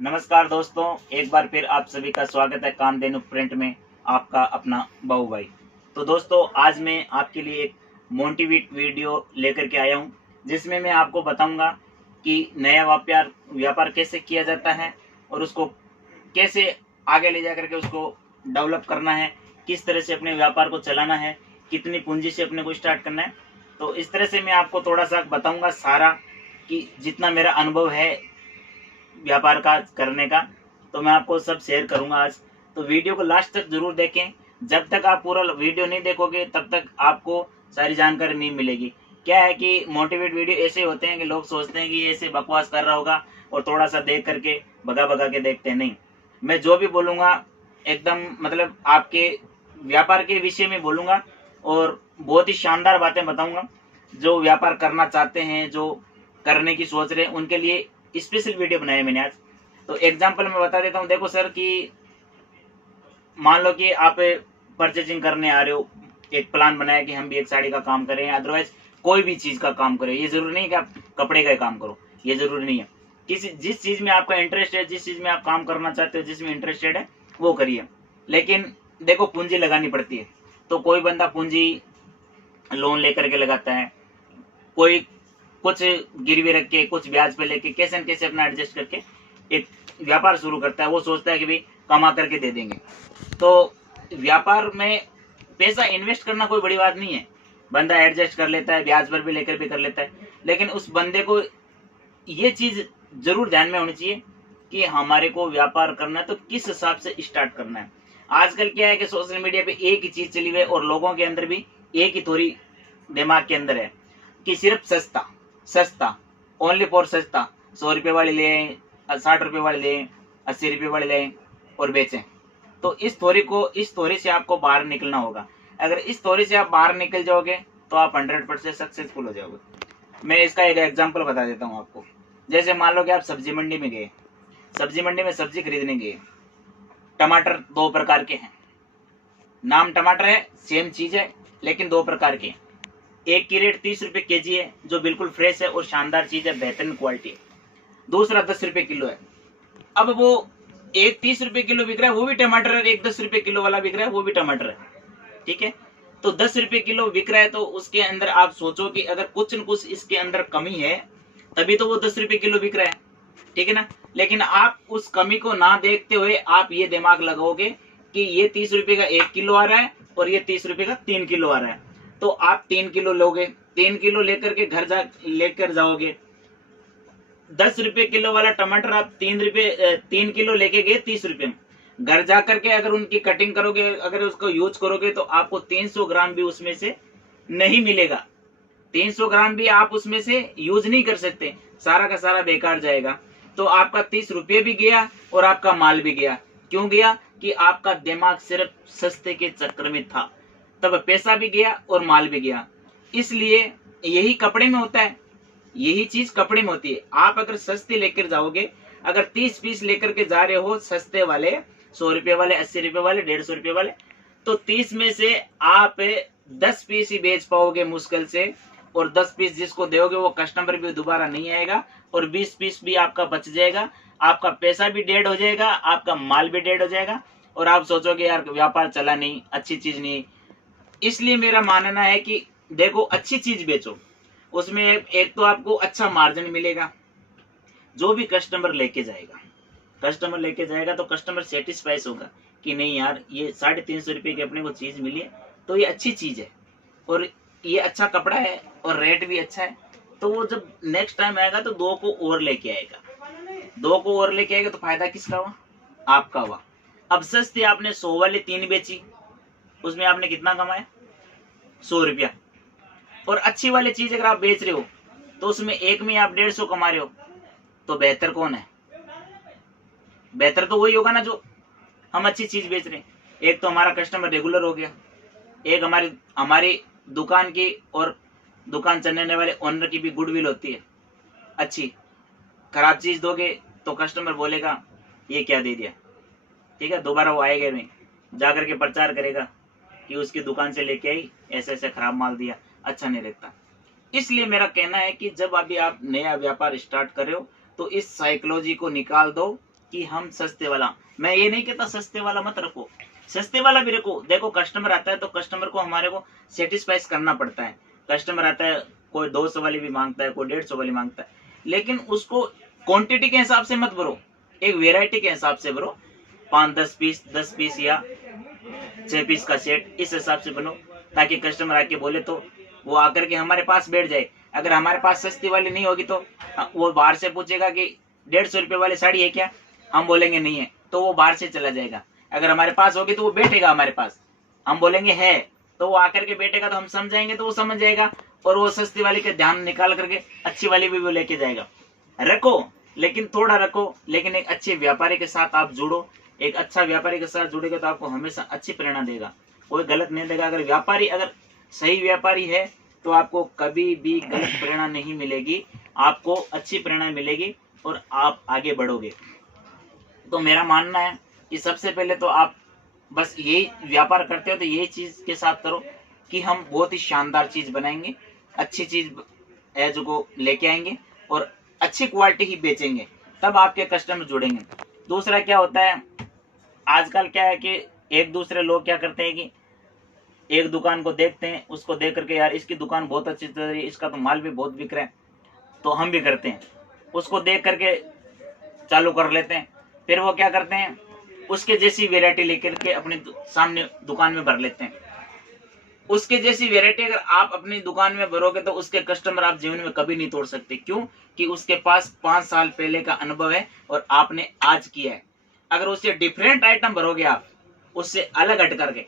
नमस्कार दोस्तों, एक बार फिर आप सभी का स्वागत है कामधेनु प्रिंट में। आपका अपना बाबू भाई। तो दोस्तों, आज मैं आपके लिए एक मोटिवेट वीडियो लेकर के आया हूं, जिसमें मैं आपको बताऊंगा कि नया व्यापार कैसे किया जाता है और उसको कैसे आगे ले जाकर के उसको डेवलप करना है, किस तरह से अपने व्यापार को चलाना है, कितनी पूंजी से अपने को स्टार्ट करना है। तो इस तरह से मैं आपको थोड़ा सा बताऊंगा सारा, कि जितना मेरा अनुभव है व्यापार का करने का, तो मैं आपको सब शेयर करूंगा आज। तो वीडियो को लास्ट तक जरूर देखें। जब तक आप पूरा वीडियो नहीं देखोगे तब तक आपको सारी जानकारी नहीं मिलेगी। क्या है कि मोटिवेट वीडियो ऐसे होते हैं कि लोग सोचते हैं कि ऐसे बकवास कर रहा होगा और थोड़ा सा देख करके भगा भगा के देखते हैं। नहीं, मैं जो भी बोलूंगा एकदम मतलब आपके व्यापार के विषय में बोलूंगा और बहुत ही शानदार बातें बताऊंगा। जो व्यापार करना चाहते हैं, जो करने की सोच रहे हैं, उनके लिए स्पेशल वीडियो बनाया मैंने आज। तो एग्जांपल मैं बता देता हूँ। देखो सर, कि मान लो कि आप परचेजिंग करने आ रहे हो, एक प्लान बनाया कि हम भी एक साड़ी का काम करें, अदरवाइज कोई भी चीज का काम करें। ये जरूरी नहीं कि आप कपड़े का काम करो, ये जरूरी नहीं है। जिस चीज में आपका इंटरेस्ट है, जिस चीज में आप काम करना चाहते हो, जिसमें इंटरेस्टेड है, वो करिए। लेकिन देखो, पूंजी लगानी पड़ती है। तो कोई बंदा पूंजी लोन लेकर के लगाता है, कोई कुछ गिरवी रख के, कुछ ब्याज पे लेके, कैसे न कैसे अपना एडजस्ट करके एक व्यापार शुरू करता है। वो सोचता है कि भाई कमा करके दे देंगे। तो व्यापार में पैसा इन्वेस्ट करना कोई बड़ी बात नहीं है। बंदा एडजस्ट कर लेता है, ब्याज पर भी लेकर भी कर लेता है। लेकिन उस बंदे को ये चीज जरूर ध्यान में होनी चाहिए कि हमारे को व्यापार करना है तो किस हिसाब से स्टार्ट करना है। आजकल क्या है कि सोशल मीडिया पे एक ही चीज चली हुई है और लोगों के अंदर भी एक ही थोड़ी दिमाग के अंदर है कि सिर्फ सस्ता सस्ता, ओनली फॉर सस्ता। 100 रुपये वाली लें, 60 रुपये वाली लें, 80 रुपये वाली लें और बेचें। तो इस थोड़ी से आपको बाहर निकलना होगा। अगर इस थोड़ी से आप बाहर निकल जाओगे तो आप 100% सक्सेसफुल हो जाओगे। मैं इसका एक एग्जांपल बता देता हूँ आपको। जैसे मान लो कि आप सब्जी मंडी में गए, सब्जी मंडी में सब्जी खरीदने गए। टमाटर दो प्रकार के हैं, नाम टमाटर है, सेम चीज है, लेकिन दो प्रकार के। एक की रेट 30 रुपए केजी है, जो बिल्कुल फ्रेश है और शानदार चीज है, बेहतरीन क्वालिटी है। दूसरा 10 रुपए किलो है। अब वो एक 30 रुपए किलो बिक रहा है, वो भी टमाटर है, एक 10 रुपए किलो वाला बिक रहा है, वो भी टमाटर है। ठीक है, तो 10 रुपए किलो बिक रहा है, तो उसके अंदर आप सोचो कि अगर कुछ न कुछ इसके अंदर कमी है, तभी तो वो 10 रुपए किलो बिक रहा है। ठीक है ना। लेकिन आप उस कमी को ना देखते हुए आप ये दिमाग लगाओगे कि ये 30 रुपए का 1 किलो आ रहा है और ये 30 रुपए का 3 किलो आ रहा है, तो आप 3 किलो लोगे। 3 किलो लेकर के घर लेकर जाओगे। 10 रुपए किलो वाला टमाटर आप 3 किलो लेके गए 30 रुपए में। घर जाकर के अगर उनकी कटिंग करोगे, अगर उसको यूज करोगे, तो आपको 300 ग्राम भी उसमें से नहीं मिलेगा। 300 ग्राम भी आप उसमें से यूज नहीं कर सकते, सारा का सारा बेकार जाएगा। तो आपका 30 रुपये भी गया और आपका माल भी गया। क्यों गया? कि आपका दिमाग सिर्फ सस्ते के चक्कर में था, तब पैसा भी गया और माल भी गया। इसलिए यही कपड़े में होता है, यही चीज कपड़े में होती है। आप अगर सस्ते लेकर जाओगे, अगर 30 पीस लेकर के जा रहे हो, सस्ते वाले 100 रुपये वाले, 80 रुपये वाले, 150 रुपये वाले, तो 30 में से आप 10 पीस ही बेच पाओगे मुश्किल से। और 10 पीस जिसको दोगे वो कस्टमर भी दोबारा नहीं आएगा और 20 पीस भी आपका बच जाएगा। आपका पैसा भी डेड हो जाएगा, आपका माल भी डेड हो जाएगा और आप सोचोगे यार व्यापार चला नहीं, अच्छी चीज नहीं। इसलिए मेरा मानना है कि देखो, अच्छी चीज बेचो, उसमें एक तो आपको अच्छा मार्जिन मिलेगा। जो भी कस्टमर लेके जाएगा तो कस्टमर सेटिस्फाइड होगा कि नहीं यार, ये 350 रुपये की अपने को चीज मिली है, तो ये अच्छी चीज है और ये अच्छा कपड़ा है और रेट भी अच्छा है। तो वो जब नेक्स्ट टाइम आएगा तो 2 को और लेके आएगा। 2 को और लेके आएगा तो फायदा किसका हुआ? आपका हुआ। अब सस्ती आपने 100 वाली 3 बेची, उसमें आपने कितना कमाया? 100 रुपया। और अच्छी वाली चीज अगर आप बेच रहे हो तो उसमें एक में आप 150 कमा रहे हो, तो बेहतर कौन है? बेहतर तो वही होगा ना जो हम अच्छी चीज बेच रहे हैं। एक तो हमारा कस्टमर रेगुलर हो गया, एक हमारी दुकान की और दुकान चलने वाले ओनर की भी गुडविल होती है अच्छी। खराब चीज दोगे तो कस्टमर बोलेगा ये क्या दे दिया। ठीक है, दोबारा वो आएगा नहीं, जाकर के प्रचार करेगा कि उसकी दुकान से लेके आई, ऐसे ऐसे खराब माल दिया, अच्छा नहीं लगता। इसलिए मेरा कहना है कि जब अभी आप नया व्यापार स्टार्ट कर रहे हो तो इस साइकोलॉजी को निकाल दो कि हम सस्ते वाला, मैं ये नहीं कहता सस्ते वाला मत रखो, सस्ते वाला भी रखो। देखो कस्टमर आता है तो कस्टमर को हमारे को सेटिस्फाइज करना पड़ता है। कस्टमर आता है, कोई 200 वाली भी मांगता है, कोई 150 वाली मांगता है, लेकिन उसको क्वांटिटी के हिसाब से मत भरो, एक वेराइटी के हिसाब से भरो। 5-10 पीस, 10 पीस या 6 पीस का सेट, इस हिसाब से बनो, ताकि कस्टमर आके बोले तो वो आकर के हमारे पास बैठ जाए। अगर हमारे पास सस्ती वाली नहीं होगी तो वो बाहर से पूछेगा कि 150 रुपए वाली साड़ी है क्या, हम बोलेंगे नहीं है, तो वो बाहर से चला जाएगा। अगर हमारे पास होगी तो वो बैठेगा हमारे पास, हम बोलेंगे है, तो वो आकर के बैठेगा, तो हम समझाएंगे तो वो समझ जाएगा, और वो सस्ती वाली का ध्यान निकाल करके अच्छी वाली भी वो लेके जाएगा। रखो, लेकिन थोड़ा रखो, लेकिन एक अच्छे व्यापारी के साथ आप जुड़ो। एक अच्छा व्यापारी के साथ जुड़ेगा तो आपको हमेशा अच्छी प्रेरणा देगा, कोई गलत नहीं देगा। अगर व्यापारी अगर सही व्यापारी है तो आपको कभी भी गलत प्रेरणा नहीं मिलेगी, आपको अच्छी प्रेरणा मिलेगी और आप आगे बढ़ोगे। तो मेरा मानना है कि सबसे पहले तो आप बस यही व्यापार करते हो तो यही चीज के साथ करो कि हम बहुत ही शानदार चीज बनाएंगे, अच्छी चीज है जो को लेके आएंगे और अच्छी क्वालिटी ही बेचेंगे, तब आपके कस्टमर जुड़ेंगे। दूसरा क्या होता है, आजकल क्या है कि एक दूसरे लोग क्या करते हैं कि एक दुकान को देखते हैं, उसको देख करके यार इसकी दुकान बहुत अच्छी चल रही है, इसका तो माल भी बहुत बिक रहा है, तो हम भी करते हैं, उसको देख करके चालू कर लेते हैं। फिर वो क्या करते हैं, उसके जैसी वेराइटी लेकर के अपने सामने दुकान में भर लेते हैं। उसके जैसी वेराइटी अगर आप अपनी दुकान में भरोगे तो उसके कस्टमर आप जीवन में कभी नहीं तोड़ सकते। क्यों? कि उसके पास 5 साल पहले का अनुभव है और आपने आज किया है। अगर उससे डिफरेंट आइटम भरोगे आप, उससे अलग हट करके,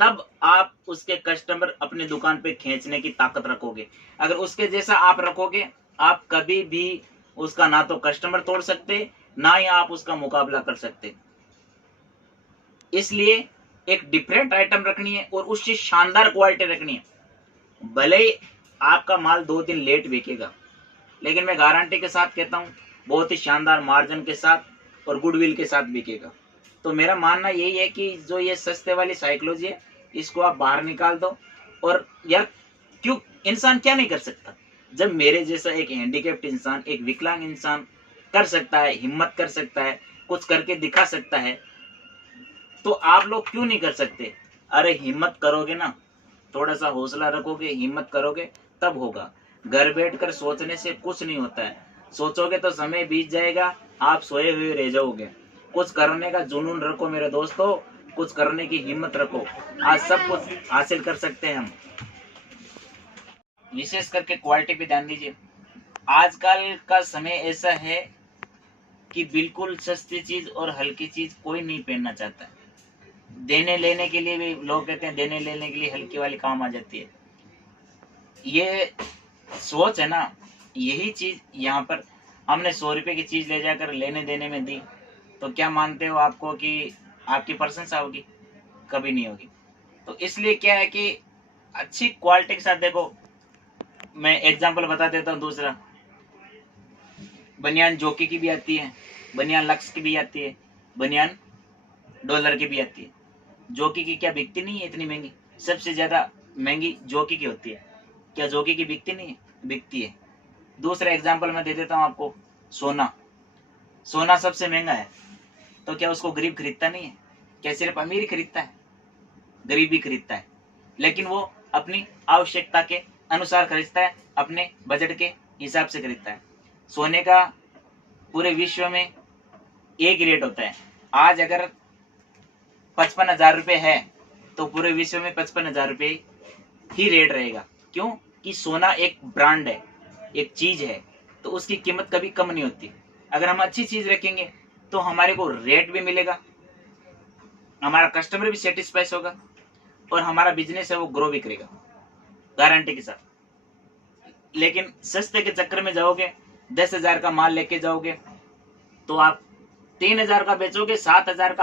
तब आप उसके कस्टमर अपनी दुकान पे खींचने की ताकत रखोगे। अगर उसके जैसा आप रखोगे, आप कभी भी उसका ना तो कस्टमर तोड़ सकते, ना ही आप उसका मुकाबला कर सकते। इसलिए एक डिफरेंट आइटम रखनी है और उससे शानदार क्वालिटी रखनी है। भले ही आपका माल 2 दिन लेट बिकेगा, लेकिन मैं गारंटी के साथ कहता हूँ बहुत ही शानदार मार्जिन के साथ और गुडविल के साथ बिकेगा। तो मेरा मानना यही है कि जो ये सस्ते वाली साइकोलॉजी है, इसको आप बाहर निकाल दो। और यार क्यों इंसान क्या नहीं कर सकता? जब मेरे जैसा एक हैंडीकैप्ड इंसान, एक विकलांग इंसान कर सकता है, हिम्मत कर सकता है, कुछ करके दिखा सकता है, तो आप लोग क्यों नहीं कर सकते? अरे हिम्मत करोगे ना, थोड़ा सा हौसला रखोगे, हिम्मत करोगे, तब होगा। घर बैठकर सोचने से कुछ नहीं होता है। सोचोगे तो समय बीत जाएगा, आप सोए हुए रह जाओगे। कुछ करने का जुनून रखो मेरे दोस्तों, कुछ करने की हिम्मत रखो, आज सब कुछ हासिल कर सकते हैं हम। विशेष करके क्वालिटी पे ध्यान दीजिए। आजकल का समय ऐसा है कि बिल्कुल सस्ती चीज और हल्की चीज कोई नहीं पहनना चाहता है। देने लेने के लिए भी लोग कहते हैं देने लेने के लिए हल्की वाली काम आ जाती है। ये सोच है ना, यही चीज यहाँ पर हमने 100 रुपए की चीज ले जाकर लेने देने में दी, तो क्या मानते हो आपको कि आपकी प्रशंसा होगी? कभी नहीं होगी। तो इसलिए क्या है कि अच्छी क्वालिटी के साथ देखो, मैं एग्जांपल बता देता हूँ। दूसरा, बनियान जॉकी की भी आती है, बनियान लक्स की भी आती है, बनियान डॉलर की भी आती है। जॉकी की क्या बिकती नहीं है इतनी महंगी? सबसे ज्यादा महंगी जॉकी की होती है। क्या जॉकी की बिकती नहीं है? बिकती है। दूसरा एग्जांपल मैं दे देता हूँ आपको, सोना। सोना सबसे महंगा है, तो क्या उसको गरीब खरीदता नहीं है? क्या सिर्फ अमीर ही खरीदता है? गरीब भी खरीदता है, लेकिन वो अपनी आवश्यकता के अनुसार खरीदता है, अपने बजट के हिसाब से खरीदता है। सोने का पूरे विश्व में एक ही रेट होता है। आज अगर 55,000 रुपये है तो पूरे विश्व में 55,000 रुपये ही रेट रहेगा। क्यों? कि सोना एक ब्रांड है, एक चीज है, तो उसकी कीमत कभी कम नहीं होती। अगर हम अच्छी चीज रखेंगे तो हमारे को रेट भी मिलेगा, हमारा कस्टमर भी सेटिस्फाइड होगा और हमारा बिजनेस है वो ग्रो भी करेगा गारंटी के साथ। लेकिन सस्ते के चक्कर में जाओगे, 10,000 का माल लेके जाओगे तो आप 3,000 का बेचोगे, 7,000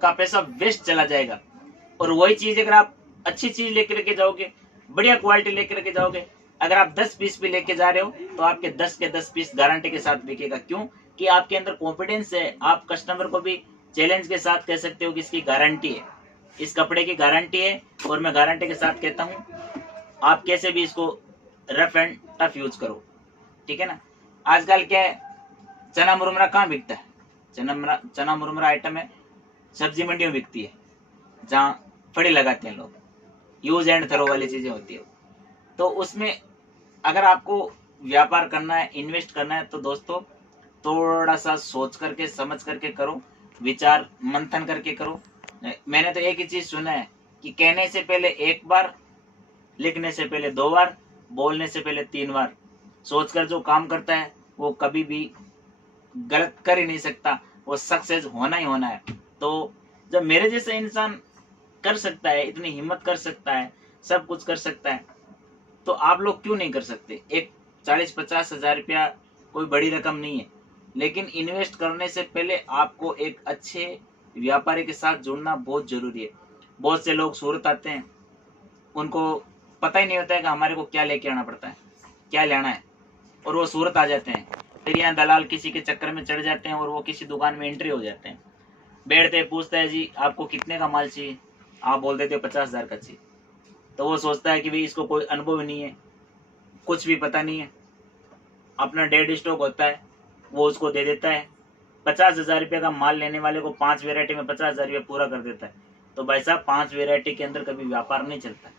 का पैसा वेस्ट चला जाएगा। और वही चीज अगर आप अच्छी चीज लेकर के जाओगे, बढ़िया क्वालिटी लेकर के जाओगे, अगर आप 10 पीस भी लेके जा रहे हो तो आपके 10 के 10 पीस गारंटी के साथ बिकेगा। क्यों? कि आपके अंदर कॉन्फिडेंस है। आप कस्टमर को भी चैलेंज के साथ कह सकते हो कि इसकी गारंटी है, इस कपड़े की गारंटी है, और मैं गारंटी के साथ कहता हूँ आप कैसे भी इसको रफ एंड टफ यूज करो। ठीक है ना? आजकल क्या है, चना मुरमुरा कहाँ बिकता है? चना मुरमुरा आइटम है, सब्जी मंडियों में बिकती है, जहाँ फड़े लगाते हैं लोग, यूज एंड थ्रो वाली चीजें होती है। तो उसमें अगर आपको व्यापार करना है, इन्वेस्ट करना है, तो दोस्तों थोड़ा सा सोच करके समझ करके करो, विचार मंथन करके करो। मैंने तो एक ही चीज सुना है कि कहने से पहले 1 बार, लिखने से पहले 2 बार, बोलने से पहले 3 बार। सोचकर जो काम करता है वो कभी भी गलत कर ही नहीं सकता, वो सक्सेस होना ही होना है। तो जब मेरे जैसा इंसान कर सकता है, इतनी हिम्मत कर सकता है, सब कुछ कर सकता है, तो आप लोग क्यों नहीं कर सकते। एक 40-50 हजार रुपया कोई बड़ी रकम नहीं है, लेकिन इन्वेस्ट करने से पहले आपको एक अच्छे व्यापारी के साथ जुड़ना बहुत जरूरी है। बहुत से लोग सूरत आते हैं, उनको पता ही नहीं होता है कि हमारे को क्या लेके आना पड़ता है, क्या लेना है, और वो सूरत आ जाते हैं। फिर यहाँ दलाल किसी के चक्कर में चढ़ जाते हैं और वो किसी दुकान में एंट्री हो जाते हैं। बैठते पूछता है जी आपको कितने का माल चाहिए, आप बोल देते हो 50,000 का चाहिए। तो वो सोचता है कि भाई इसको कोई अनुभव नहीं है, कुछ भी पता नहीं है, अपना डेड स्टॉक होता है वो उसको दे देता है। 50,000 रुपये का माल लेने वाले को 5 वेराइटी में 50,000 रुपये पूरा कर देता है। तो भाई साहब 5 वेराइटी के अंदर कभी व्यापार नहीं चलता।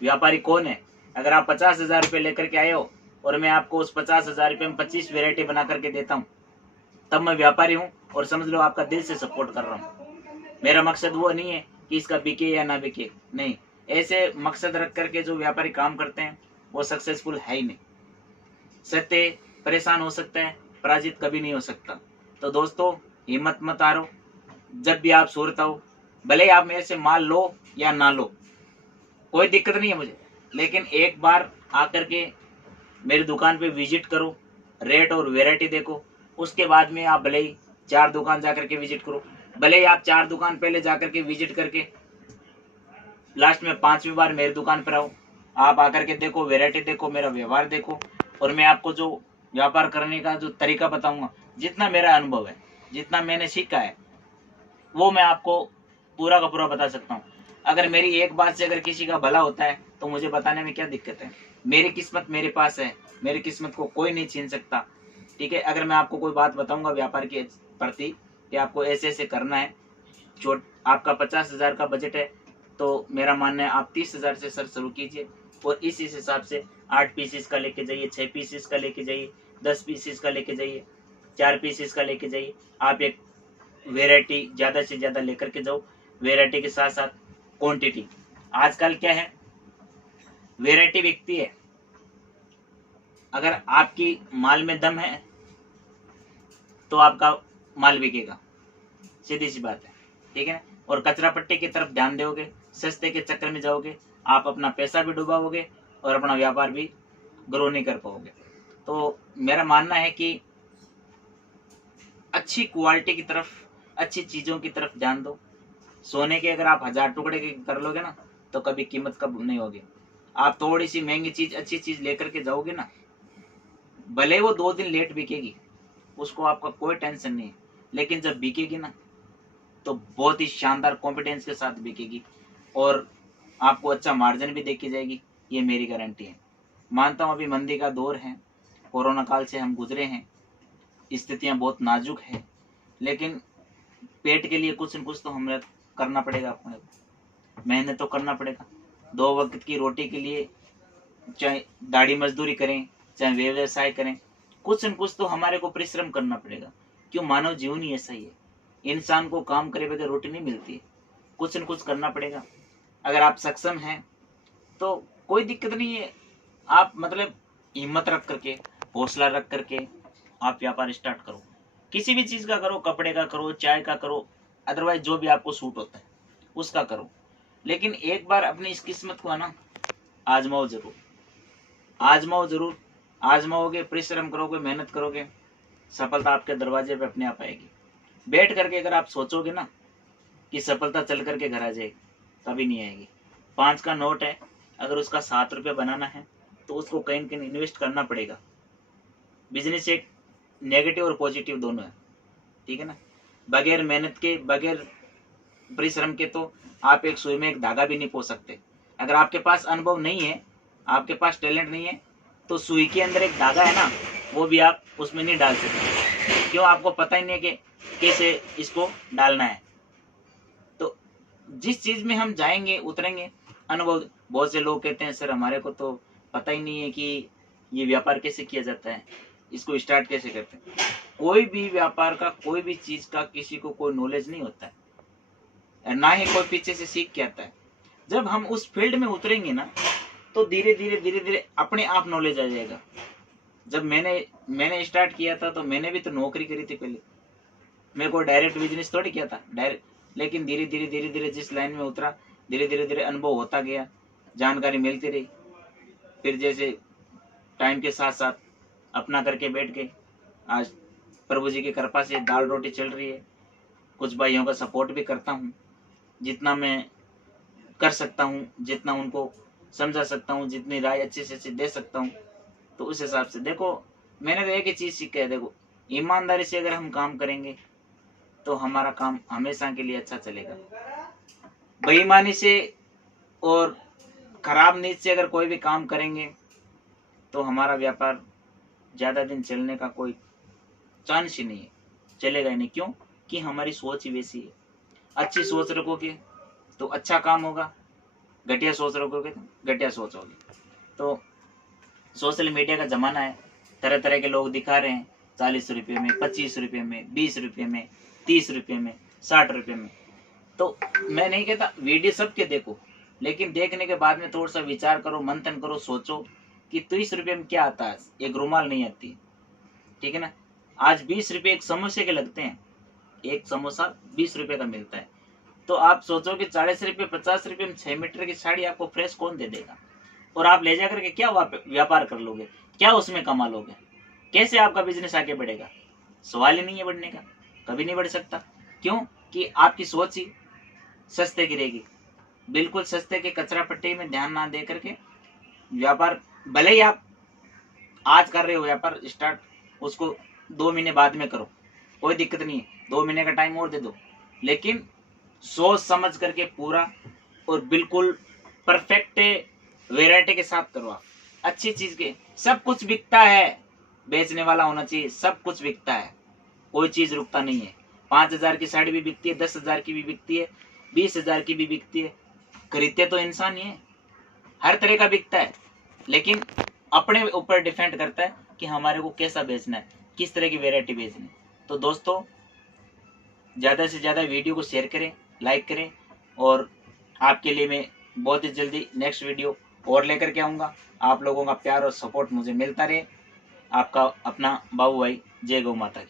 व्यापारी कौन है? अगर आप 50,000 रुपये लेकर के आए हो और मैं आपको उस 50,000 रुपये में 25 वेराइटी बना करके देता हूँ, तब मैं व्यापारी हूँ, और समझ लो आपका दिल से सपोर्ट कर रहा हूँ। मेरा मकसद वो नहीं है कि इसका बिके या ना बिके, नहीं। ऐसे मकसद रख करके जो व्यापारी काम करते हैं वो सक्सेसफुल है ही नहीं। सत्य परेशान हो सकता है, पराजित कभी नहीं हो सकता। तो दोस्तों हिम्मत मत हारो। जब भी आप सूरत आओ, भले ही आप मेरे से माल लो या ना लो, कोई दिक्कत नहीं है मुझे, लेकिन एक बार आकर के मेरी दुकान पे विजिट करो, रेट और वेराइटी देखो। उसके बाद में आप भले ही 4 दुकान जाकर के विजिट करो, भले ही आप 4 दुकान पहले जाकर के विजिट करके लास्ट में 5वीं बार मेरी दुकान पर आओ। आप आकर के देखो, वेराइटी देखो, मेरा व्यवहार देखो, और मैं आपको जो व्यापार करने का जो तरीका बताऊंगा, जितना मेरा अनुभव है, जितना मैंने सीखा है, वो मैं आपको पूरा का पूरा बता सकता हूँ। अगर मेरी एक बात से अगर किसी का भला होता है तो मुझे बताने में क्या दिक्कत है। मेरी किस्मत मेरे पास है, मेरी किस्मत को कोई नहीं छीन सकता। ठीक है, अगर मैं आपको कोई बात बताऊंगा व्यापार के प्रति कि आपको ऐसे ऐसे करना है, आपका 50,000 का बजट है, तो मेरा मानना है आप 30,000 से सर शुरू कीजिए, और इस हिसाब से 8 पीसेस का लेके जाइए, 6 पीसेस का लेके जाइए, 10 पीसेस का लेके जाइए, 4 पीसेस का लेके जाइए। आप एक वेराइटी ज़्यादा से ज़्यादा लेकर के जाओ, वेराइटी के साथ साथ क्वांटिटी। आजकल क्या है, वेराइटी बिकती है, अगर आपकी माल में दम है तो आपका माल बिकेगा, सीधी सी बात है। ठीक है ना। और कचरा पट्टी की तरफ ध्यान दोगे, सस्ते के चक्कर में जाओगे, आप अपना पैसा भी डुबाओगे और अपना व्यापार भी ग्रो नहीं कर पाओगे। तो मेरा मानना है कि अच्छी क्वालिटी की तरफ, अच्छी चीजों की तरफ ध्यान दो। सोने के अगर आप 1000 टुकड़े के कर लोगे ना, तो कभी कीमत कब नहीं होगी। आप थोड़ी सी महंगी चीज, अच्छी चीज लेकर के जाओगे ना, भले वो 2 दिन लेट बिकेगी, उसको आपका कोई टेंशन नहीं है, लेकिन जब बिकेगी ना तो बहुत ही शानदार कॉन्फिडेंस के साथ बिकेगी, और आपको अच्छा मार्जिन भी देखी जाएगी, ये मेरी गारंटी है। मानता हूँ अभी मंदी का दौर है, कोरोना काल से हम गुजरे हैं, स्थितियाँ बहुत नाजुक है, लेकिन पेट के लिए कुछ न कुछ तो हमें करना पड़ेगा, अपने मेहनत तो करना पड़ेगा। 2 वक्त की रोटी के लिए चाहे दाढ़ी मजदूरी करें, चाहे व्यवसाय करें, कुछ न कुछ तो हमारे को परिश्रम करना पड़ेगा। क्यों, मानव जीवन ही ऐसा ही है, इंसान को काम करे बगैर रोटी नहीं मिलती है, कुछ न कुछ करना पड़ेगा। अगर आप सक्षम हैं तो कोई दिक्कत नहीं है, आप मतलब हिम्मत रख करके, हौसला रख करके आप व्यापार स्टार्ट करो। किसी भी चीज का करो, कपड़े का करो, चाय का करो, अदरवाइज जो भी आपको सूट होता है उसका करो, लेकिन एक बार अपनी इस किस्मत को है ना आजमाओ जरूर, आजमाओ जरूर। आजमाओगे, परिश्रम करोगे, मेहनत करोगे, सफलता आपके दरवाजे पे अपने आप आएगी। बैठ करके अगर आप सोचोगे ना कि सफलता चल करके घर आ जाएगी, कभी नहीं आएगी। 5 का नोट है, अगर उसका 7 रुपये बनाना है तो उसको कहीं न कहीं इन्वेस्ट करना पड़ेगा। बिजनेस एक नेगेटिव और पॉजिटिव दोनों है, ठीक है ना। बगैर मेहनत के, बगैर परिश्रम के तो आप एक सुई में एक धागा भी नहीं पोंछ सकते। अगर आपके पास अनुभव नहीं है, आपके पास टैलेंट नहीं है, तो सुई के अंदर एक धागा है ना, वो भी आप उसमें नहीं डाल सकते। क्यों, आपको पता ही नहीं है कि कैसे इसको डालना है। तो जिस चीज में हम जाएंगे उतरेंगे, अनुभव। बहुत से लोग कहते हैं सर हमारे को तो पता ही नहीं है कि ये व्यापार कैसे किया जाता है, इसको स्टार्ट कैसे करते हैं। कोई भी व्यापार का, कोई भी चीज का किसी को कोई नॉलेज नहीं होता है, ना ही कोई पीछे से सीख के आता है। जब हम उस फील्ड में उतरेंगे ना, तो धीरे धीरे अपने आप नॉलेज आ जाएगा। जब मैंने स्टार्ट किया था तो मैंने भी तो नौकरी करी थी पहले, मैं कोई डायरेक्ट बिजनेस थोड़ी किया था डायरेक्ट। लेकिन धीरे धीरे जिस लाइन में उतरा, धीरे धीरे अनुभव होता गया, जानकारी मिलती रही। फिर जैसे टाइम के साथ साथ अपना करके बैठ गए। आज प्रभु जी की कृपा से दाल रोटी चल रही है। कुछ भाइयों का सपोर्ट भी करता हूँ, जितना मैं कर सकता हूँ, जितना उनको समझा सकता हूँ, जितनी राय अच्छे से अच्छी दे सकता हूँ। तो उस हिसाब से देखो, मैंने तो एक ही चीज सीखा है, देखो ईमानदारी से अगर हम काम करेंगे तो हमारा काम हमेशा के लिए अच्छा चलेगा। बेईमानी से और खराब नीयत से अगर कोई भी काम करेंगे तो हमारा व्यापार ज्यादा दिन चलने का कोई चांस ही नहीं है, चलेगा ही नहीं। क्यों? कि हमारी सोच ही वैसी है। अच्छी सोच रखोगे तो अच्छा काम होगा, घटिया सोच रखोगे तो घटिया सोच होगी। तो सोशल मीडिया का जमाना है, तरह तरह के लोग दिखा रहे हैं 40 रुपये में, 25 रुपये में, 20 रुपये में, 30 रुपये में, 60 रुपये में। तो मैं नहीं कहता वीडियो सबके देखो, लेकिन देखने के बाद में थोड़ा सा विचार करो, मंथन करो, सोचो कि 30 रुपये में क्या आता है। एक रुमाल नहीं आती, ठीक है ना। आज 20 रुपये एक समोसे के लगते हैं, एक समोसा 20 रुपये का मिलता है। तो आप सोचो कि 40 रुपये 50 रुपये में 6 मीटर की साड़ी आपको फ्रेश कौन दे देगा? और आप ले जाकर के क्या व्यापार कर लोगे? क्या उसमें कमा लोगे? कैसे आपका बिजनेस आगे बढ़ेगा? सवाल ही नहीं है बढ़ने का, कभी नहीं बढ़ सकता। क्यों? कि आपकी सोच ही सस्ते की रहेगी। बिल्कुल सस्ते के कचरा पट्टी में ध्यान ना दे करके व्यापार, भले ही आप आज कर रहे हो व्यापार स्टार्ट, उसको 2 महीने बाद में करो, कोई दिक्कत नहीं है, 2 महीने का टाइम और दे दो, लेकिन सोच समझ करके पूरा और बिल्कुल परफेक्ट वेराइटी के साथ करो। आप अच्छी चीज के, सब कुछ बिकता है, बेचने वाला होना चाहिए। सब कुछ बिकता है, कोई चीज रुकता नहीं है। 5,000 की साड़ी भी बिकती है, 10,000 की भी बिकती है, 20,000 की भी बिकती है। खरीदते तो इंसान ही है, हर तरह का बिकता है। लेकिन अपने ऊपर डिपेंड करता है कि हमारे को कैसा बेचना है, किस तरह की वेराइटी बेचनी है। तो दोस्तों, ज्यादा से ज्यादा वीडियो को शेयर करें, लाइक करें, और आपके लिए मैं बहुत ही जल्दी नेक्स्ट वीडियो और लेकर के आऊंगा। आप लोगों का प्यार और सपोर्ट मुझे मिलता रहे। आपका अपना बाबू भाई। जय गौ माता की।